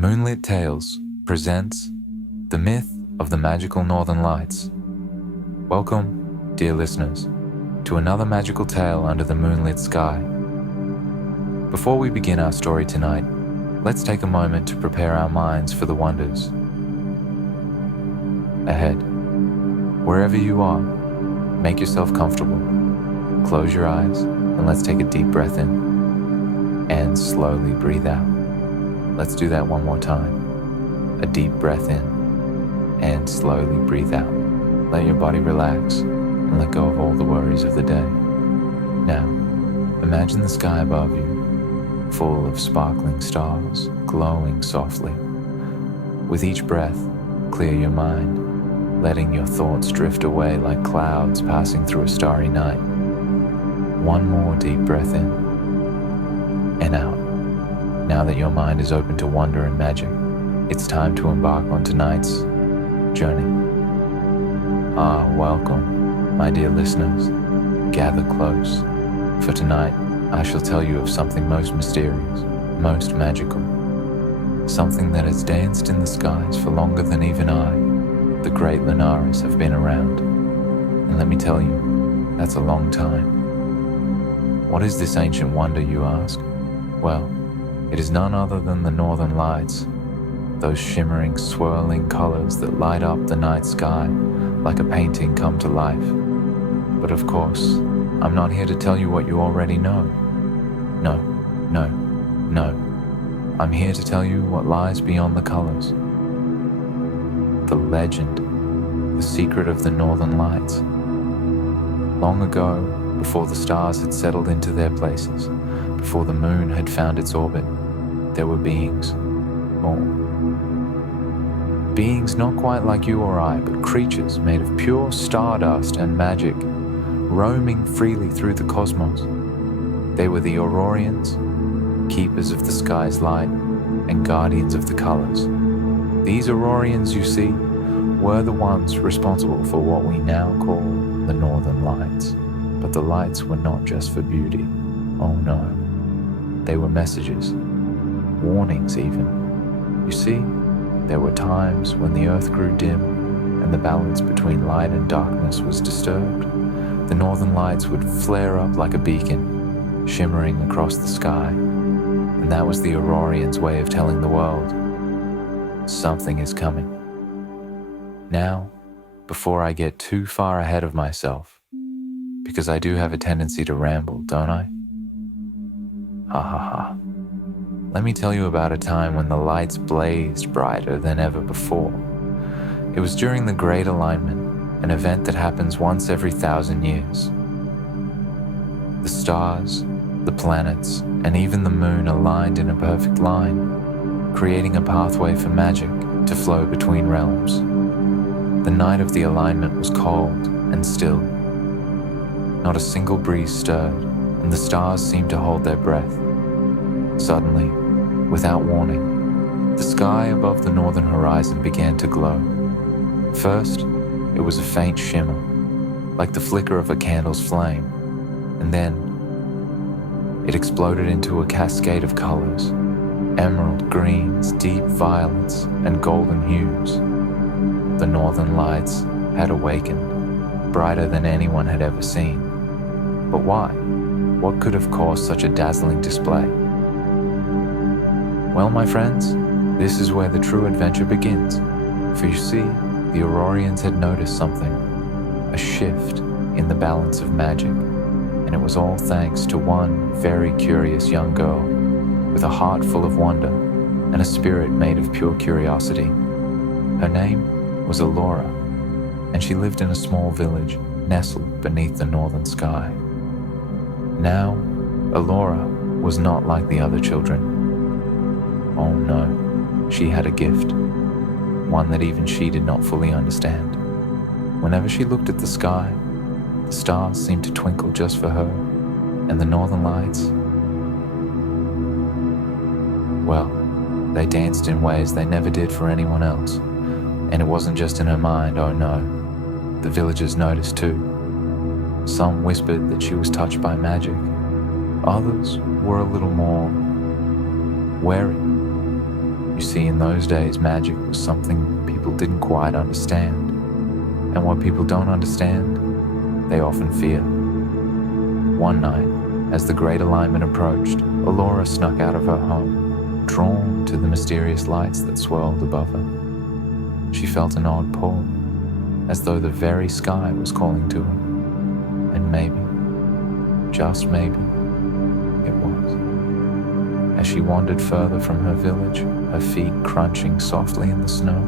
Moonlit Tales presents The Myth of the Magical Northern Lights. Welcome, dear listeners, to another magical tale under the moonlit sky. Before we begin our story tonight, let's take a moment to prepare our minds for the wonders ahead. Wherever you are, make yourself comfortable. Close your eyes and let's take a deep breath in and slowly breathe out. Let's do that one more time. A deep breath in and slowly breathe out. Let your body relax and let go of all the worries of the day. Now, imagine the sky above you, full of sparkling stars, glowing softly. With each breath, clear your mind, letting your thoughts drift away like clouds passing through a starry night. One more deep breath in and out. Now that your mind is open to wonder and magic, it's time to embark on tonight's journey. Welcome, my dear listeners. Gather close, for tonight I shall tell you of something most mysterious, most magical, something that has danced in the skies for longer than even I, the great lunaris, have been around. And let me tell you, that's a long time. What is this ancient wonder, you ask? Well, it is none other than the Northern Lights, those shimmering, swirling colors that light up the night sky like a painting come to life. But of course, I'm not here to tell you what you already know. No. I'm here to tell you what lies beyond the colors. The legend, the secret of the Northern Lights. Long ago, before the stars had settled into their places, before the moon had found its orbit, there were beings, beings not quite like you or I, but creatures made of pure stardust and magic, roaming freely through the cosmos. They were the Aurorians, keepers of the sky's light and guardians of the colors. These Aurorians, you see, were the ones responsible for what we now call the Northern Lights. But the lights were not just for beauty. Oh no. They were messages, warnings even. You see, there were times when the earth grew dim and the balance between light and darkness was disturbed. The Northern Lights would flare up like a beacon, shimmering across the sky. And that was the Aurorians' way of telling the world, something is coming. Now, before I get too far ahead of myself, because I do have a tendency to ramble, don't I? Ha. Let me tell you about a time when the lights blazed brighter than ever before. It was during the Great Alignment, an event that happens once every 1,000 years. The stars, the planets, and even the moon aligned in a perfect line, creating a pathway for magic to flow between realms. The night of the alignment was cold and still. Not a single breeze stirred, and the stars seemed to hold their breath. Suddenly, without warning, the sky above the northern horizon began to glow. First, it was a faint shimmer, like the flicker of a candle's flame, and then it exploded into a cascade of colors, emerald greens, deep violets, and golden hues. The Northern Lights had awakened, brighter than anyone had ever seen. But why? What could have caused such a dazzling display? Well, my friends, this is where the true adventure begins. For you see, the Aurorians had noticed something, a shift in the balance of magic, and it was all thanks to one very curious young girl with a heart full of wonder and a spirit made of pure curiosity. Her name was Elora, and she lived in a small village nestled beneath the northern sky. Now, Elora was not like the other children. Oh no, she had a gift, one that even she did not fully understand. Whenever she looked at the sky, the stars seemed to twinkle just for her, and the Northern Lights, well, they danced in ways they never did for anyone else. And it wasn't just in her mind, oh no. The villagers noticed too. Some whispered that she was touched by magic. Others were a little more wary. You see, in those days, magic was something people didn't quite understand. And what people don't understand, they often fear. One night, as the great alignment approached, Elora snuck out of her home, drawn to the mysterious lights that swirled above her. She felt an odd pull, as though the very sky was calling to her. And maybe, just maybe, it was. As she wandered further from her village, her feet crunching softly in the snow,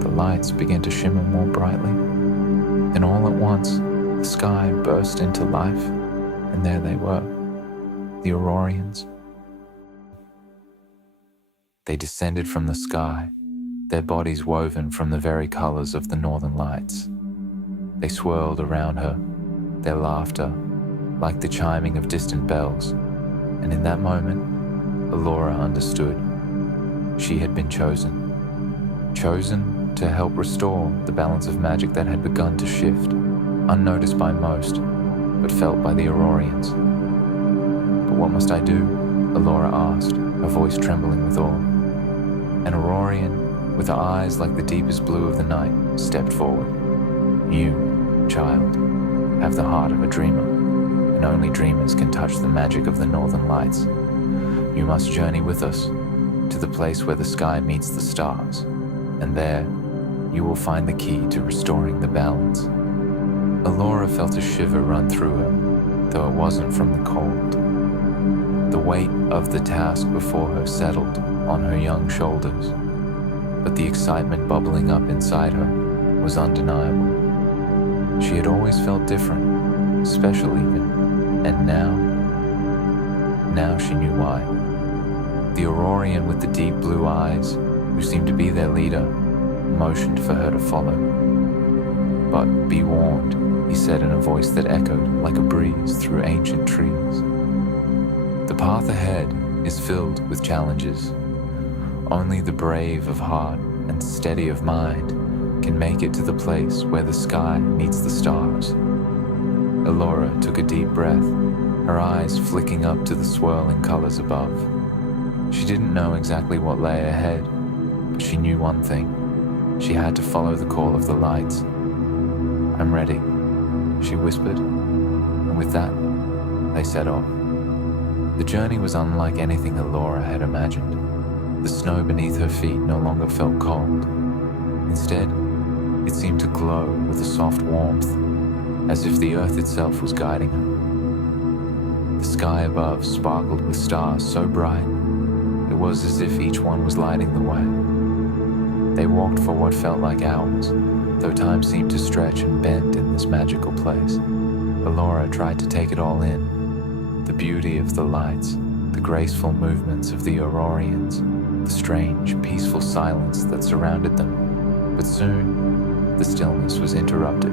the lights began to shimmer more brightly. Then all at once, the sky burst into life, and there they were, the Aurorians. They descended from the sky, their bodies woven from the very colors of the northern lights. They swirled around her, their laughter like the chiming of distant bells, and in that moment, Elora understood. She had been chosen to help restore the balance of magic that had begun to shift, unnoticed by most, but felt by the Aurorians. But what must I do? Elora asked, her voice trembling with awe. An Aurorian, with eyes like the deepest blue of the night, stepped forward. You, child, have the heart of a dreamer, and only dreamers can touch the magic of the northern lights. You must journey with us to the place where the sky meets the stars, and there you will find the key to restoring the balance. Elora felt a shiver run through her, though it wasn't from the cold. The weight of the task before her settled on her young shoulders, but the excitement bubbling up inside her was undeniable. She had always felt different, special even, and now she knew why. The Aurorian with the deep blue eyes, who seemed to be their leader, motioned for her to follow. But be warned, he said in a voice that echoed like a breeze through ancient trees. The path ahead is filled with challenges. Only the brave of heart and steady of mind can make it to the place where the sky meets the stars. Elora took a deep breath, her eyes flicking up to the swirling colors above. She didn't know exactly what lay ahead, but she knew one thing. She had to follow the call of the lights. I'm ready, she whispered, and with that, they set off. The journey was unlike anything Elora had imagined. The snow beneath her feet no longer felt cold. Instead, it seemed to glow with a soft warmth, as if the earth itself was guiding her. The sky above sparkled with stars so bright, it was as if each one was lighting the way. They walked for what felt like hours, though time seemed to stretch and bend in this magical place. Elora tried to take it all in. The beauty of the lights, the graceful movements of the Aurorians, the strange, peaceful silence that surrounded them. But soon, the stillness was interrupted.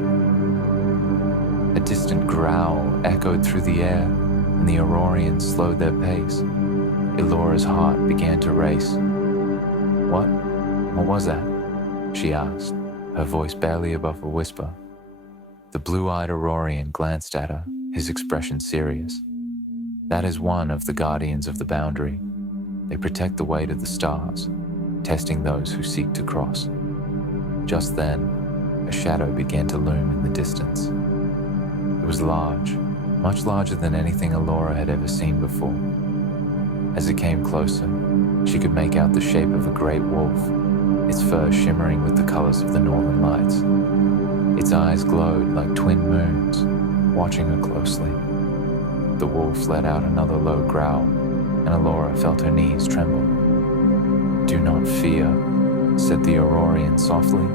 A distant growl echoed through the air, and the Aurorians slowed their pace. Elora's heart began to race. What was that? She asked, her voice barely above a whisper. The blue-eyed Aurorian glanced at her, his expression serious. That is one of the guardians of the boundary. They protect the way to the stars, testing those who seek to cross. Just then, a shadow began to loom in the distance. It was large, much larger than anything Elora had ever seen before. As it came closer, she could make out the shape of a great wolf, its fur shimmering with the colors of the northern lights. Its eyes glowed like twin moons, watching her closely. The wolf let out another low growl, and Elora felt her knees tremble. Do not fear, said the Aurorian softly.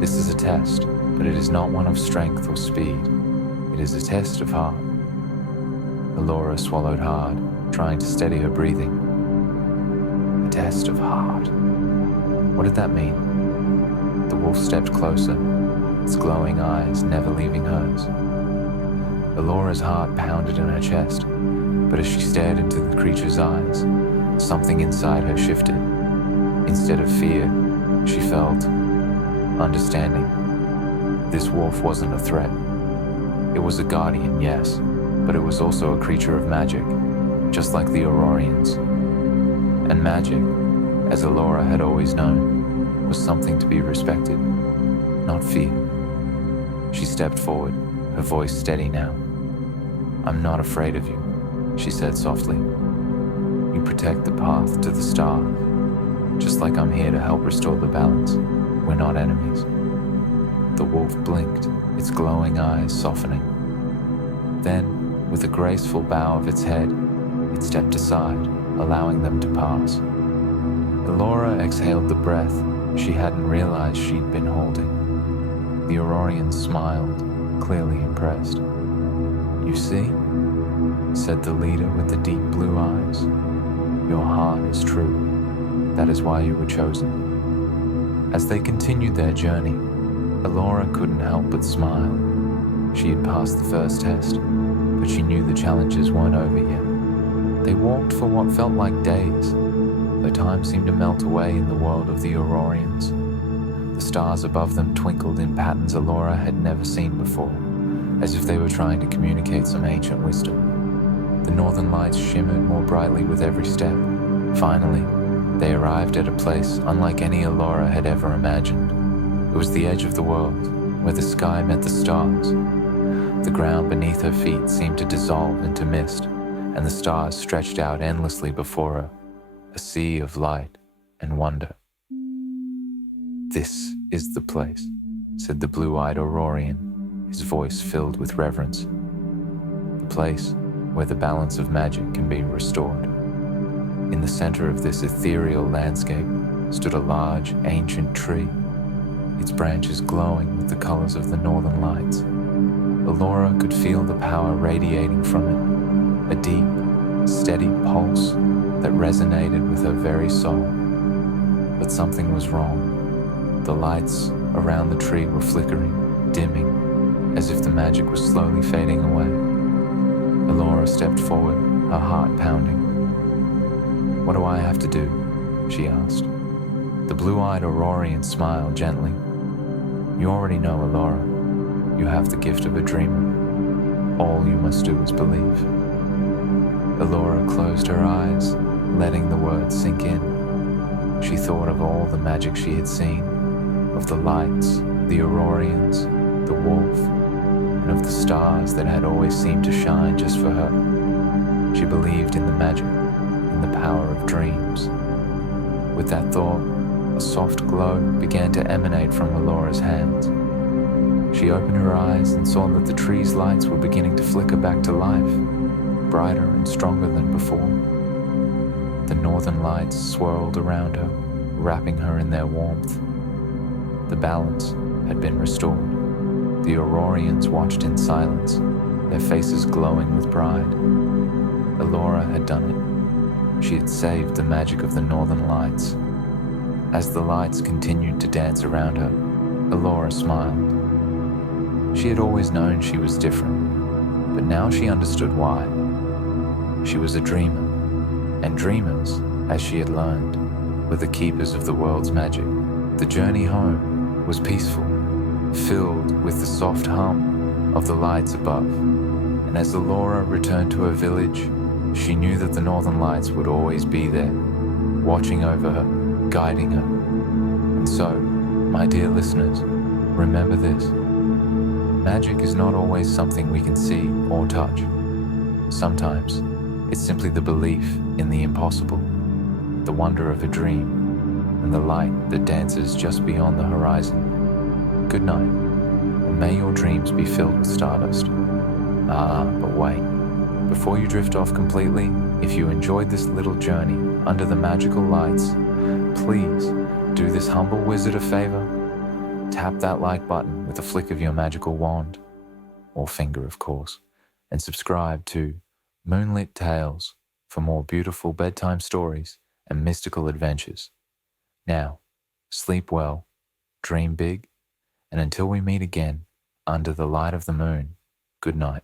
This is a test, but it is not one of strength or speed. It is a test of heart. Elora swallowed hard, trying to steady her breathing. A test of heart. What did that mean? The wolf stepped closer, its glowing eyes never leaving hers. Elora's heart pounded in her chest, but as she stared into the creature's eyes, something inside her shifted. Instead of fear, she felt understanding. This wolf wasn't a threat. It was a guardian, yes, but it was also a creature of magic, just like the Aurorians. And magic, as Elora had always known, was something to be respected, not feared. She stepped forward, her voice steady now. "I'm not afraid of you," she said softly. "You protect the path to the stars, just like I'm here to help restore the balance. We're not enemies." The wolf blinked, its glowing eyes softening. Then, with a graceful bow of its head, it stepped aside, allowing them to pass. Elora exhaled the breath she hadn't realized she'd been holding. The Aurorian smiled, clearly impressed. "You see?" said the leader with the deep blue eyes. "Your heart is true. That is why you were chosen." As they continued their journey, Elora couldn't help but smile. She had passed the first test, but she knew the challenges weren't over yet. They walked for what felt like days, though time seemed to melt away in the world of the Aurorians. The stars above them twinkled in patterns Elora had never seen before, as if they were trying to communicate some ancient wisdom. The northern lights shimmered more brightly with every step. Finally, they arrived at a place unlike any Elora had ever imagined. It was the edge of the world, where the sky met the stars. The ground beneath her feet seemed to dissolve into mist, and the stars stretched out endlessly before her, a sea of light and wonder. "This is the place," said the blue-eyed Aurorian, his voice filled with reverence. "The place where the balance of magic can be restored." In the center of this ethereal landscape stood a large, ancient tree, its branches glowing with the colors of the northern lights. Elora could feel the power radiating from it, a deep, steady pulse that resonated with her very soul. But something was wrong. The lights around the tree were flickering, dimming, as if the magic was slowly fading away. Elora stepped forward, her heart pounding. "What do I have to do?" she asked. The blue-eyed Aurorian smiled gently. "You already know, Elora. You have the gift of a dreamer. All you must do is believe." Elora closed her eyes, letting the words sink in. She thought of all the magic she had seen, of the lights, the Aurorians, the wolf, and of the stars that had always seemed to shine just for her. She believed in the magic, in the power of dreams. With that thought, a soft glow began to emanate from Elora's hands. She opened her eyes and saw that the tree's lights were beginning to flicker back to life, brighter and stronger than before. The northern lights swirled around her, wrapping her in their warmth. The balance had been restored. The Aurorians watched in silence, their faces glowing with pride. Elora had done it. She had saved the magic of the northern lights. As the lights continued to dance around her, Elora smiled. She had always known she was different, but now she understood why. She was a dreamer, and dreamers, as she had learned, were the keepers of the world's magic. The journey home was peaceful, filled with the soft hum of the lights above. And as Elora returned to her village, she knew that the northern lights would always be there, watching over her, guiding her. And so, my dear listeners, remember this. Magic is not always something we can see or touch. Sometimes, it's simply the belief in the impossible, the wonder of a dream, and the light that dances just beyond the horizon. Good night, and may your dreams be filled with stardust. But wait. Before you drift off completely, if you enjoyed this little journey under the magical lights, please do this humble wizard a favor. Tap that like button with a flick of your magical wand, or finger of course, and subscribe to Moonlit Tales for more beautiful bedtime stories and mystical adventures. Now, sleep well, dream big, and until we meet again under the light of the moon, good night.